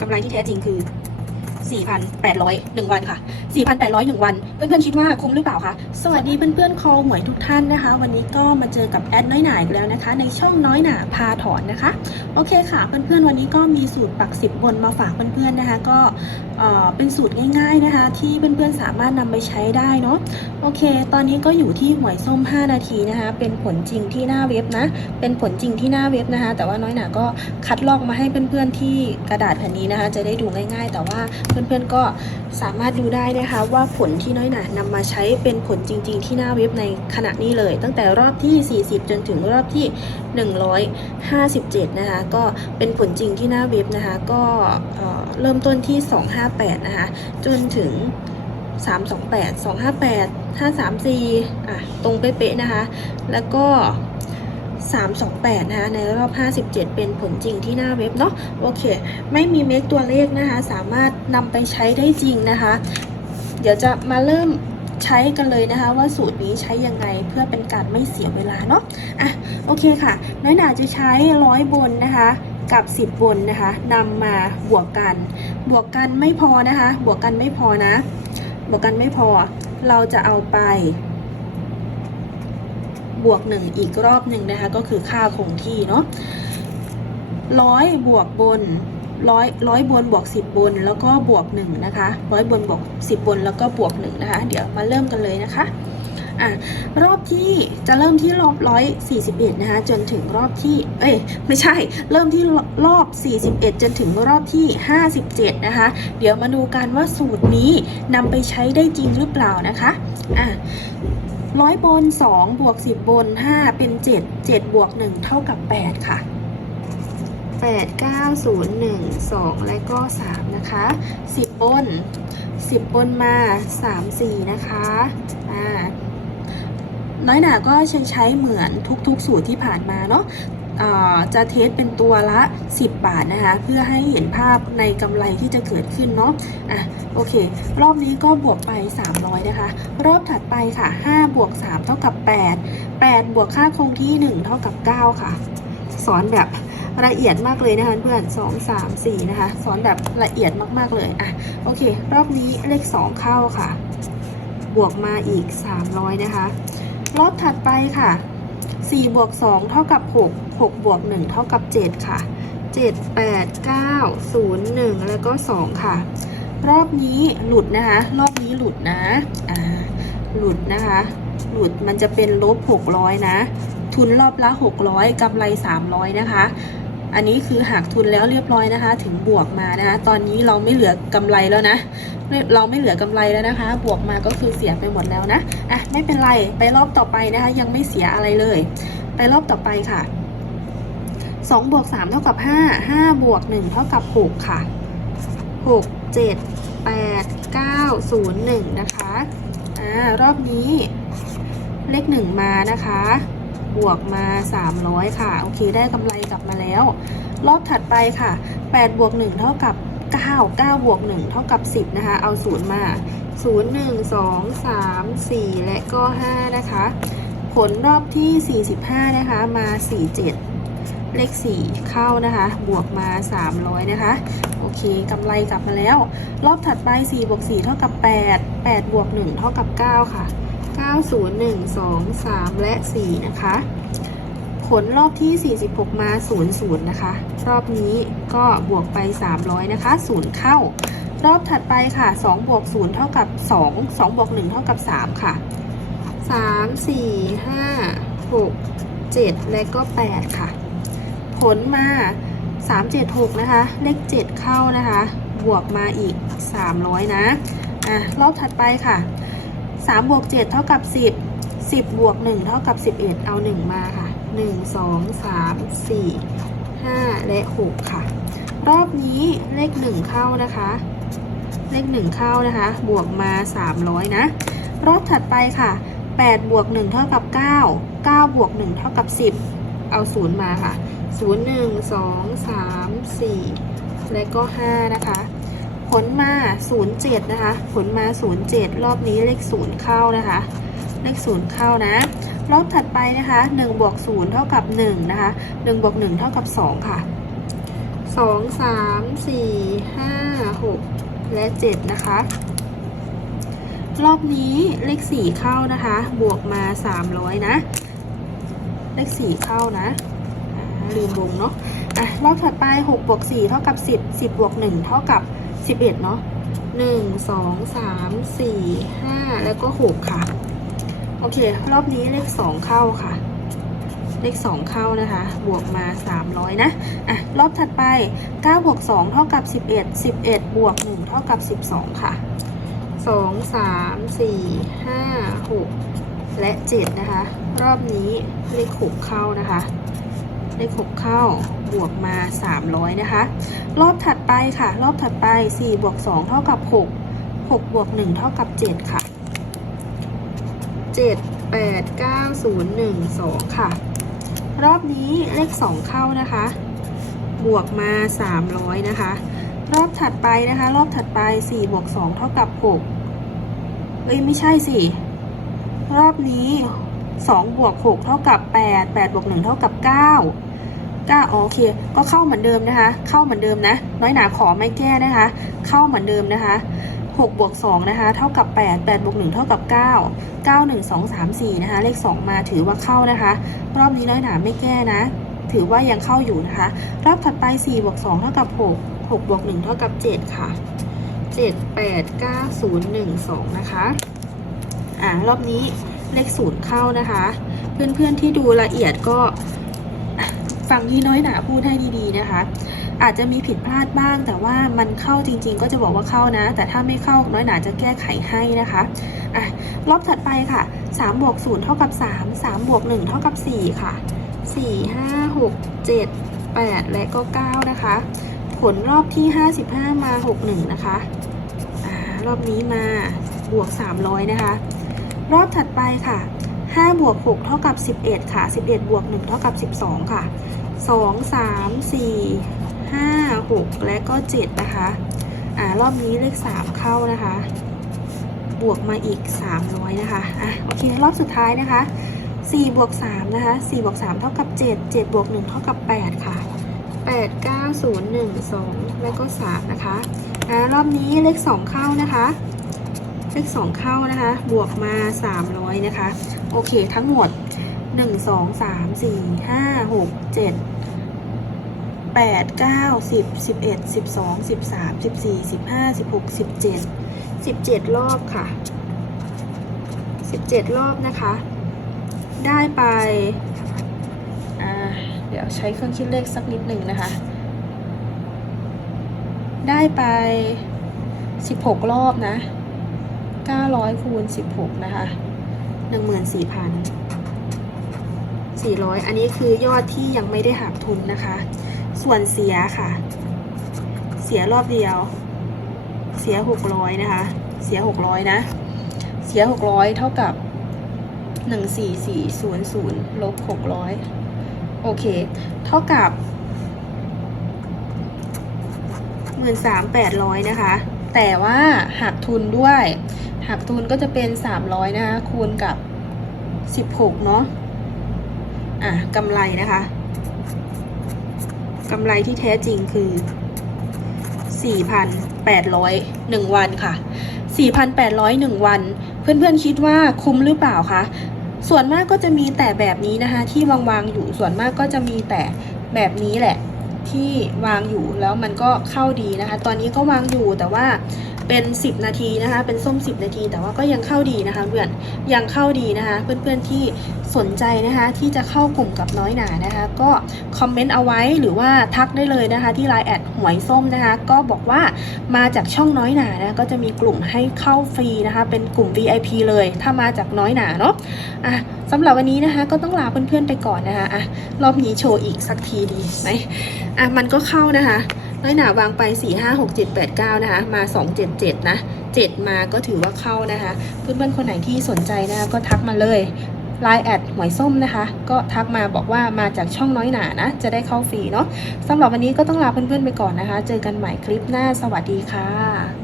กำไรที่แท้จริงคือ 4,800 1 วันค่ะ 4,800 1 วัน เพื่อนๆคิดว่าคุ้มหรือเปล่าคะ สวัสดีเพื่อนๆคอหวยทุกท่านนะคะ วันนี้ก็มาเจอกับแอดน้อยหนาอีกแล้วนะคะ ในช่องน้อยหนาพาถอนนะคะ โอเคค่ะ เพื่อนๆวันนี้ก็มีสูตรปักสิบบนมาฝากเพื่อนๆนะคะ ก็ เป็นสูตรง่ายๆนะคะ ที่เพื่อนๆสามารถนำไปใช้ได้เนาะโอเค ตอนนี้ก็อยู่ที่หวยส้ม 5 นาทีนะคะ เป็นผลจริงที่หน้าเว็บนะ เป็นผลจริงที่หน้าเว็บนะคะ แต่ว่าน้อยหนาก็คัดลอกมาให้เพื่อนๆที่กระดาษแผ่นนี้นะคะ จะได้ดูง่าย ๆ แต่ว่าเพื่อนๆก็สามารถดูได้นะคะว่าผลที่น้อยหนานำมาใช้เป็นผลจริง ๆ ที่หน้าเว็บในขณะนี้เลย ตั้งแต่รอบที่ 40 จนถึงรอบที่ 157 นะคะ ก็เป็นผลจริงที่หน้าเว็บนะคะ ก็เเริ่มต้นที่ 25 258 นะคะ จนถึง 328 258 534 อะ ตรงเป๊ะๆนะคะ แล้วก็ 328 นะคะ ในรอบ 57 เป็นผลจริงที่หน้าเว็บเนาะ โอเค ไม่มีเมคตัวเลขนะคะ สามารถนำไปใช้ได้จริงนะคะ เดี๋ยวจะมาเริ่มใช้กันเลยนะคะว่าสูตรนี้ใช้ยังไงเพื่อเป็นการไม่เสียเวลาเนาะ อะ โอเคค่ะ น้อยหนาจะใช้ร้อยบนนะคะ กับ10บนนะคะนำมาบวกกัน บวกกันไม่พอนะคะ บวกกันไม่พอนะ บวกกันไม่พอ เราจะเอาไป บวกหนึ่งอีกรอบหนึ่งนะคะ ก็คือค่าคงที่เนาะร้อยบวกบนร้อยร้อยบนบวกสิบบนแล้วก็บวกหนึ่งนะคะร้อยบนบวกสิบบนแล้วก็บวกหนึ่งนะคะ เดี๋ยวมาเริ่มกันเลยนะคะ อะรอบที่จะเริ่มที่รอบร้อยสี่สิบเอ็ดนะคะจนถึงรอบที่เอ้ยไม่ใช่ เริ่มที่รอบ41จนถึงรอบที่57นะคะเดี๋ยวมาดูกันว่าสูตรนี้นำไปใช้ได้จริงหรือเปล่านะคะอะร้อยบน2บวก10บน5เป็น7 7บวก1เท่ากับ8ค่ะ8 9 0 1 2และก็3นะคะ10บน10บนมา3 4นะคะอ่า น้อยหนาก็ใช้ใช้เหมือนทุกๆสูตรที่ผ่านมาเนาะจะเทสเป็นตัวละ 10 บาทนะคะ เพื่อให้เห็นภาพในกำไรที่จะเกิดขึ้นเนาะอะโอเค รอบนี้ก็บวกไป 300 นะคะ รอบถัดไปค่ะ 5 บวก 3 เท่ากับ 8 8 บวกค่าคงที่ 1 เท่ากับ 9 ค่ะ สอนแบบละเอียดมากเลยนะคะเพื่อน 2 3 4 นะคะ สอนแบบละเอียดมากๆเลยอะโอเค รอบนี้เลข 2 เข้าค่ะ บวกมาอีก 300 นะคะ รอบถัดไปค่ะ 4 บวก 2 เท่ากับ 6 6 บวก 1 เท่ากับ 7 ค่ะ 7 8 9 0 1 แล้วก็ 2 ค่ะ รอบนี้หลุดนะคะ รอบนี้หลุดนะอ่าหลุดนะคะ หลุดมันจะเป็นลบ 600 นะ ทุนรอบละ 600กำไร 300 นะคะ อันนี้คือหักทุนแล้วเรียบร้อยนะคะ ถึงบวกมานะคะ ตอนนี้เราไม่เหลือกำไรแล้วนะ เราไม่เหลือกำไรแล้วนะคะ บวกมาก็คือเสียไปหมดแล้วนะอะไม่เป็นไรไปรอบต่อไปนะคะ ยังไม่เสียอะไรเลย ไปรอบต่อไปค่ะ2บวก3เท่ากับ 5 5 บวก 1 เท่ากับ 6 ค่ะ 6 7 8 9 0 1 นะคะ อ่ารอบนี้เลข 1 มานะคะ บวกมา 300 ค่ะ โอเค ได้กำไรกลับมาแล้ว รอบถัดไปค่ะ 8 บวก 1 เท่ากับ 9 9 บวก 1 เท่ากับ 10 นะคะ เอา 0 มา 0 1 2 3 4 และก็ 5 นะคะ ผลรอบที่ 45 นะคะ มา 47 เลข 4 เข้านะคะ บวกมา 300 นะคะ โอเคกำไรกลับมาแล้ว รอบถัดไป 4 บวก 4 เท่ากับ 8 8 บวก 1 เท่ากับ 9 ค่ะ 9 0 1 2 3 และ 4 นะคะ ผลรอบที่ 46 มา 0 0 นะคะ รอบนี้ก็บวกไป 300 นะคะ 0 เข้า รอบถัดไปค่ะ 2 บวก 0 เท่ากับ 2 2 บวก 1 เท่ากับ 3 ค่ะ 3 4 5 6 7 และก็ 8 ค่ะ ผลมา 3 7 6 นะคะ เลข 7 เข้านะคะ บวกมาอีก 300 นะ อะ รอบถัดไปค่ะ 3บวก7เท่ากับ 10 10บวก1เท่ากับ 11 เอา 1 มาค่ะ 1 2 3 4 5 และ 6 ค่ะ รอบนี้เลข 1 เข้านะคะ เลข 1 เข้านะคะ บวกมา 300 นะ รอบถัดไปค่ะ 8 บวก 1 เท่ากับ 9 9 บวก 1 เท่ากับ 10 เอา 0 มาค่ะ 0 1 2 3 4 และก็ 5 นะคะ ผลมา 07 นะคะ ผลมา 07 รอบนี้เลข 0 เข้านะคะ เลข 0 เข้านะ รอบถัดไปนะคะ1บวก0เท่ากับ 1 นะคะ1บวก1เท่ากับ 2 ค่ะ 2 3 4 5 6 และ 7 นะคะ รอบนี้เลข 4 เข้านะคะ บวกมา 300 นะ เลข 4 เข้านะลืมวงเนาะอะรอบถัดไป6บวก4เท่ากับ 10 10บวก1เท่ากับ สิบเอ็ดเนาะหนึ่งสองสามสี่ห้าแล้วก็หกค่ะ โอเค รอบนี้เลขสองเข้าค่ะ เลขสองเข้านะคะ บวกมาสามร้อยนะ อะ รอบถัดไปเก้าบวกสองเท่ากับสิบเอ็ดสิบเอ็ดบวกหนึ่งเท่ากับสิบสองค่ะสองสามสี่ห้าหกและเจ็ดนะคะ รอบนี้เลขหกเข้านะคะ เลข6เข้าบวกมา 300 นะคะ รอบถัดไปค่ะ รอบถัดไป 4 บวก 2 เท่ากับ 6 6 บวก 1 เท่ากับ 7 ค่ะ 7 8 9 0 1 2 ค่ะ รอบนี้เลข 2 เข้านะคะ บวกมา 300 นะคะ รอบถัดไปนะคะ รอบถัดไป 4 บวก 2 เท่ากับ 6 เอ้ย ไม่ใช่สิ รอบนี้ 2บวก6เท่ากับ 8 8บวก1เท่ากับ 9 9โอเค ก็เข้าเหมือนเดิมนะคะ เข้าเหมือนเดิมนะ น้อยหนาขอไม่แก้นะคะ เข้าเหมือนเดิมนะคะ6บวก2นะคะ เท่ากับ 8 8บวก1เท่ากับ 9 9 1 2 3 4 นะคะ เลข 2 มาถือว่าเข้านะคะ รอบนี้น้อยหนาไม่แก้นะ ถือว่ายังเข้าอยู่นะคะ รอบถัดไป4บวก2เท่ากับ 6 6บวก1เท่ากับ 7 ค่ะ 7 8 9 0 1 2 นะคะ อ่ารอบนี้ เลข0เข้านะคะ เพื่อนๆที่ดูละเอียดก็ฟังที่น้อยหนาพูดให้ดีๆนะคะ อาจจะมีผิดพลาดบ้าง แต่ว่ามันเข้าจริง ๆ ก็จะบอกว่าเข้านะ แต่ถ้าไม่เข้าน้อยหนาจะแก้ไขให้นะคะอะรอบถัดไปค่ะ3บวก0เท่ากับ 3 3บวก1เท่ากับ 4 ค่ะ 4 5 6 7 8 และก็ 9 นะคะ ผลรอบที่ 55 มา 61 นะคะอ่ารอบนี้มาบวก 300 นะคะ รอบถัดไปค่ะ5บวก6เท่ากับ 11 ค่ะ 11 บวก 1 เท่ากับ 12 ค่ะ 2 3 4 5 6 และก็ 7 นะคะอ่ารอบนี้เลข 3 เข้านะคะ บวกมาอีก 300 นะคะอะโอเค รอบสุดท้ายนะคะ 4 บวก 3 นะคะ 4 บวก 3 เท่ากับ 7 7 บวก 1 เท่ากับ 8 ค่ะ 8 9 0 1 2 แล้วก็ 3 นะคะอ่ารอบนี้เลข 2 เข้านะคะ เลข2เข้านะคะ บวกมา 300 นะคะ โอเคทั้งหมด 1 2 3 4 5 6 7 8 9 10 11 12 13 14 15 16 17 17 รอบค่ะ 17 รอบนะคะ ได้ไป เดี๋ยวใช้เครื่องคิดเลขสักนิดหนึ่งนะคะ ได้ไป 16 รอบนะ 900คูณ16 นะคะ 14,000 400 อันนี้คือยอดที่ยังไม่ได้หักทุนนะคะ ส่วนเสียค่ะ เสียรอบเดียว เสีย 600 นะคะ เสีย 600 นะ เสีย 600 เท่ากับ 14400 ลบ 600 โอเค เท่ากับ13,800 นะคะ แต่ว่าหักทุนด้วย หักทุนก็จะเป็น 300 นะคะ คูณกับ 16 เนาะอะกำไรนะคะกำไรที่แท้จริงคือ 4,800 1 วันค่ะ 4,800 1 วัน เพื่อนๆคิดว่าคุ้มหรือเปล่าคะส่วนมากก็จะมีแต่แบบนี้นะคะ ที่วางวางๆอยู่ส่วนมากก็จะมีแต่แบบนี้แหละ ที่วางอยู่แล้วมันก็เข้าดีนะคะ ตอนนี้ก็วางอยู่แต่ว่า เป็น 10 นาทีนะคะ เป็นส้ม 10 นาที แต่ว่าก็ยังเข้าดีนะคะเพื่อนยังเข้าดีนะคะ เพื่อนๆที่สนใจนะคะที่จะเข้ากลุ่มกับน้อยหนานะคะ ก็คอมเมนต์เอาไว้หรือว่าทักได้เลยนะคะที่ไลน์แอดหวยส้มนะคะ ก็บอกว่ามาจากช่องน้อยหนานะก็จะมีกลุ่มให้เข้าฟรีนะคะ เป็นกลุ่ม VIP เลย ถ้ามาจากน้อยหนาเนาะอะสำหรับวันนี้นะคะก็ต้องลาเพื่อนๆไปก่อนนะคะอะรอบนี้โชว์อีกสักทีดีไหมอะมันก็เข้านะคะ น้อยหนาวางไป 4 5 6 7 8 9 นะคะ มา 2 7 7 นะ 7 มาก็ถือว่าเข้านะคะ เพื่อนๆคนไหนที่สนใจนะคะก็ทักมาเลยไลน์แอดหวยส้มนะคะ ก็ทักมาบอกว่ามาจากช่องน้อยหนานะ จะได้เข้าฟรีเนาะสำหรับวันนี้ก็ต้องลาเพื่อนๆไปก่อนนะคะ เจอกันใหม่คลิปหน้าสวัสดีค่ะ